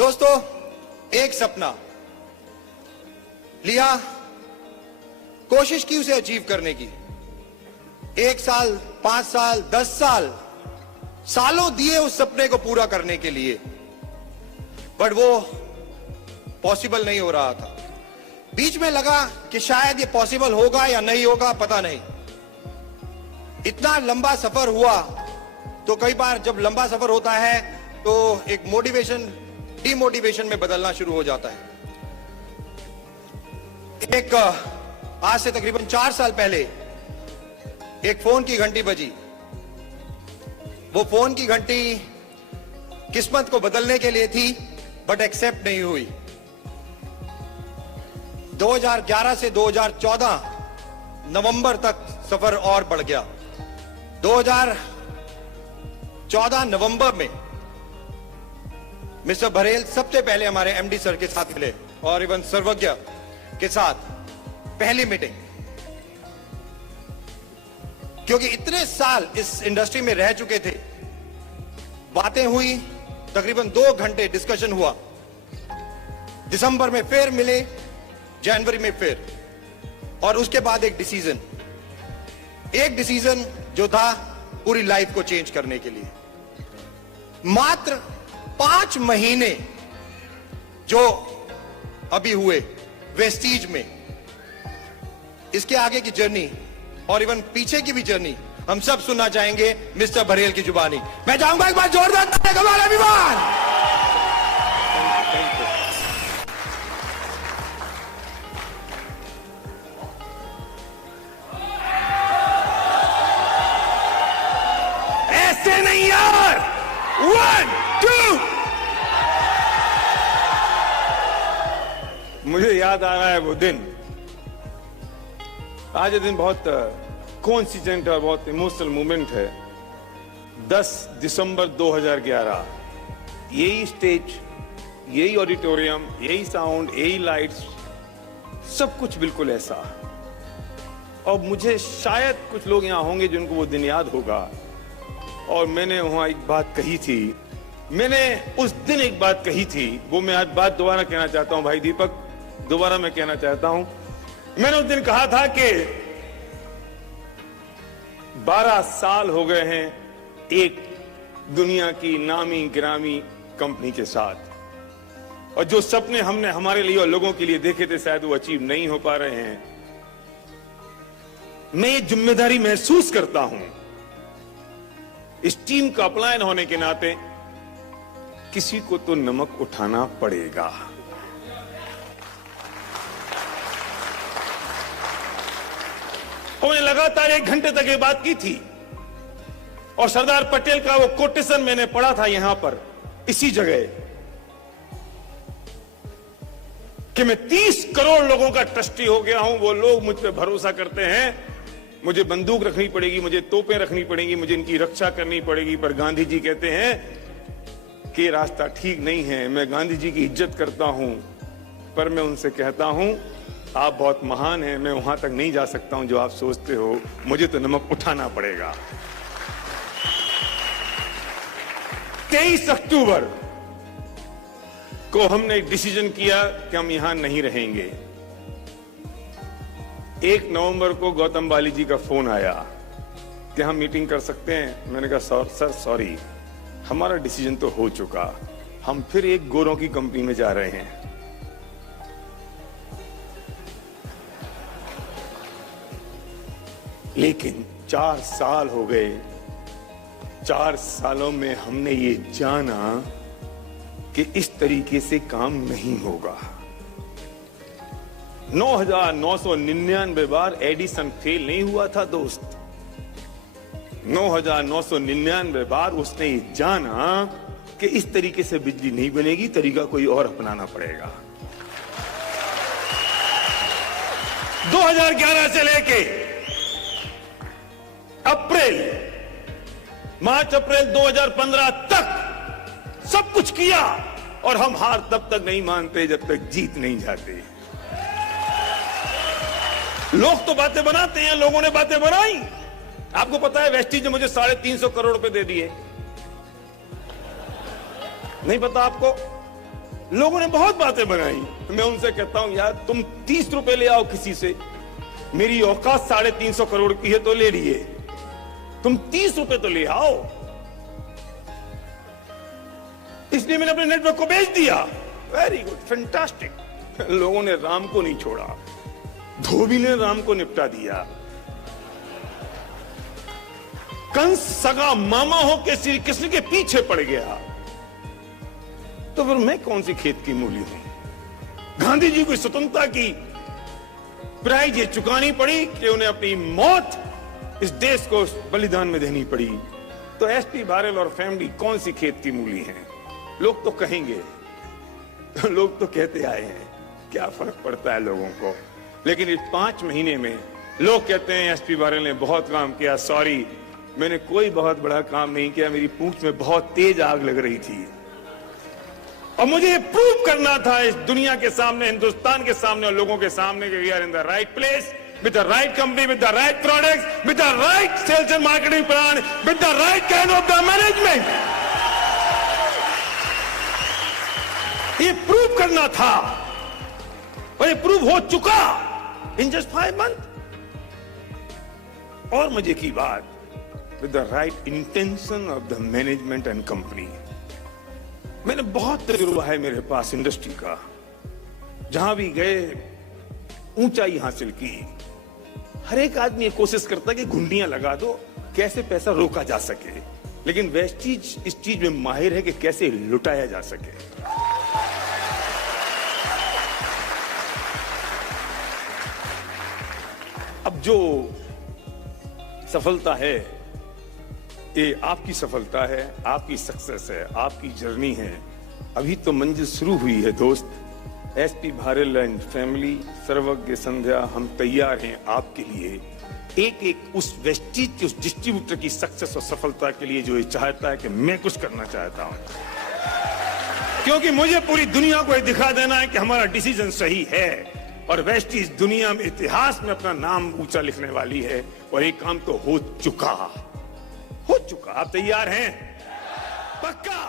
दोस्तों, एक सपना लिया, कोशिश की उसे अचीव करने की। 1 साल, 5 साल, 10 साल, सालों दिए उस सपने को पूरा करने के लिए, बट वो पॉसिबल नहीं हो रहा था। बीच में लगा कि शायद ये पॉसिबल होगा या नहीं होगा, पता नहीं। इतना लंबा सफर हुआ तो कई बार जब लंबा सफर होता है तो एक मोटिवेशन डिमोटिवेशन में बदलना शुरू हो जाता है। एक आज से तकरीबन 4 साल पहले एक फोन की घंटी बजी। वो फोन की घंटी किस्मत को बदलने के लिए थी, बट एक्सेप्ट नहीं हुई। 2011 से 2014 नवंबर तक सफर और बढ़ गया। 2014 नवंबर में मिस्टर बरेल सबसे पहले हमारे एमडी सर के साथ मिले और इवन सर्वज्ञ के साथ पहली मीटिंग। क्योंकि इतने साल इस इंडस्ट्री में रह चुके थे, बातें हुई, तकरीबन 2 घंटे डिस्कशन हुआ। दिसंबर में फिर मिले, जनवरी में फिर, और उसके बाद एक डिसीजन जो था पूरी लाइफ को चेंज करने के लिए। मात्र 5 महीने जो अभी हुए वेस्टीज में, इसके आगे की जर्नी और इवन पीछे की भी जर्नी हम सब सुनना चाहेंगे मिस्टर बरेल की जुबानी। मैं चाहूंगा एक बार जोरदार तालियां कमाल अभिमान। ऐसे नहीं यार। 1 2 मुझे याद आ रहा है वो दिन। आज ये दिन बहुत कोइंसिडेंट और बहुत इमोशनल मोमेंट है। 10 दिसंबर 2011, यही स्टेज, यही ऑडिटोरियम, यही साउंड, यही लाइट्स, सब कुछ बिल्कुल ऐसा। और मुझे शायद कुछ लोग यहां होंगे जिनको वो दिन याद होगा। और मैंने वहां एक बात कही थी, मैंने उस दिन एक बात कही थी, वो मैं आज बात दोबारा कहना चाहता हूं। भाई दीपक, दोबारा मैं कहना चाहता हूं। मैंने उस दिन कहा था कि 12 साल हो गए हैं एक दुनिया की नामी गिरामी कंपनी के साथ, और जो सपने हमने हमारे लिए और लोगों के लिए देखे थे शायद वो अचीव नहीं हो पा रहे हैं। मैं ये जिम्मेदारी महसूस करता हूं, इस टीम का अपलायन होने के नाते किसी को तो नमक उठाना पड़ेगा। और मैंने लगातार 1 घंटे तक ये बात की थी, और सरदार पटेल का वो कोटेशन मैंने पढ़ा था यहां पर इसी जगह कि मैं 30 करोड़ लोगों का ट्रस्टी हो गया हूं। वो लोग मुझ पे भरोसा करते हैं, मुझे बंदूक रखनी पड़ेगी, मुझे तोपें रखनी पड़ेंगी, मुझे इनकी रक्षा करनी पड़ेगी। पर गांधी जी कहते हैं कि रास्ता ठीक नहीं है। मैं गांधी जी की इज्जत करता हूं, पर मैं उनसे कहता हूं आप बहुत महान हैं, मैं वहां तक नहीं जा सकता हूं जो आप सोचते हो, मुझे तो नमक उठाना पड़ेगा। 23 अक्टूबर को हमने एक डिसीजन किया कि हम यहां नहीं रहेंगे। 1 नवंबर को गौतम बाली जी का फोन आया कि हम मीटिंग कर सकते हैं। मैंने कहा सर सॉरी, हमारा डिसीजन तो हो चुका, हम फिर एक गोरों की कंपनी में जा रहे हैं। लेकिन 4 साल हो गए, 4 सालों में हमने ये जाना कि इस तरीके से काम नहीं होगा। 9,999 बार एडिसन फेल नहीं हुआ था दोस्त। 9,999 बार उसने ये जाना कि इस तरीके से बिजली नहीं बनेगी, तरीका कोई और अपनाना पड़ेगा। 2011 से लेके मार्च अप्रैल 2015 तक सब कुछ किया, और हम हार तब तक नहीं मानते जब तक जीत नहीं जाते। लोग तो बातें बनाते हैं, लोगों ने बातें बनाई। आपको पता है वेस्टीज ने मुझे 350 करोड़ रुपए दे दिए, नहीं पता आपको? लोगों ने बहुत बातें बनाई। मैं उनसे कहता हूं यार तुम 30 रुपए ले आओ किसी से, मेरी औकात 350 करोड़ की है तो ले लिए, तुम 30 रुपए तो ले आओ। इसलिए मैंने अपने नेटवर्क को बेच दिया। Very good, fantastic. लोगों ने राम को नहीं छोड़ा, धोबी ने राम को निपटा दिया। कंस सगा मामा हो के श्री कृष्ण के पीछे पड़ गया, तो फिर मैं कौन सी खेत की मूली हूं? गांधी जी को स्वतंत्रता की प्राइज ये चुकानी पड़ी कि उन्हें अपनी मौत इस देश को बलिदान में देनी पड़ी। तो एसपी बारेल और फैमिली कौन सी खेत की मूली है? लोग तो कहेंगे, लोग तो कहते आए हैं, क्या फर्क पड़ता है लोगों को। लेकिन इस 5 महीने में लोग कहते हैं एसपी बारेल ने बहुत काम किया। सॉरी, मैंने कोई बहुत बड़ा काम नहीं किया, मेरी पूंछ में बहुत तेज आग लग रही थी और मुझे प्रूव करना था इस दुनिया के सामने, हिंदुस्तान के सामने और लोगों के सामने कि we are in the right place with the right company, with the right products, with the right sales and marketing plan, with the right kind of the management. ये प्रूव करना था और ये प्रूव हो चुका in just 5 months. और मजे की बात, with the right intention of the management and company. मैंने बहुत तजुर्बा है मेरे पास इंडस्ट्री का, जहां भी गए ऊंचाई हासिल की। हर एक आदमी ये कोशिश करता है कि घुंडियां लगा दो, कैसे पैसा रोका जा सके, लेकिन वेस्टीज इस चीज में माहिर है कि कैसे लुटाया जा सके। अब जो सफलता है ये आपकी सफलता है, आपकी सक्सेस है, आपकी जर्नी है। अभी तो मंजिल शुरू हुई है दोस्त। एसपी बारेल एंड फैमिली, सर्वज्ञ संध्या, हम तैयार हैं आपके लिए, एक एक उस वेस्टीज के उस डिस्ट्रीब्यूटर की सक्सेस और सफलता के लिए जो ये चाहता है कि मैं कुछ करना चाहता हूं। क्योंकि मुझे पूरी दुनिया को ये दिखा देना है कि हमारा डिसीजन सही है और वेस्टीज दुनिया में इतिहास में अपना नाम ऊंचा लिखने वाली है। और ये काम तो हो चुका। आप तैयार हैं? पक्का?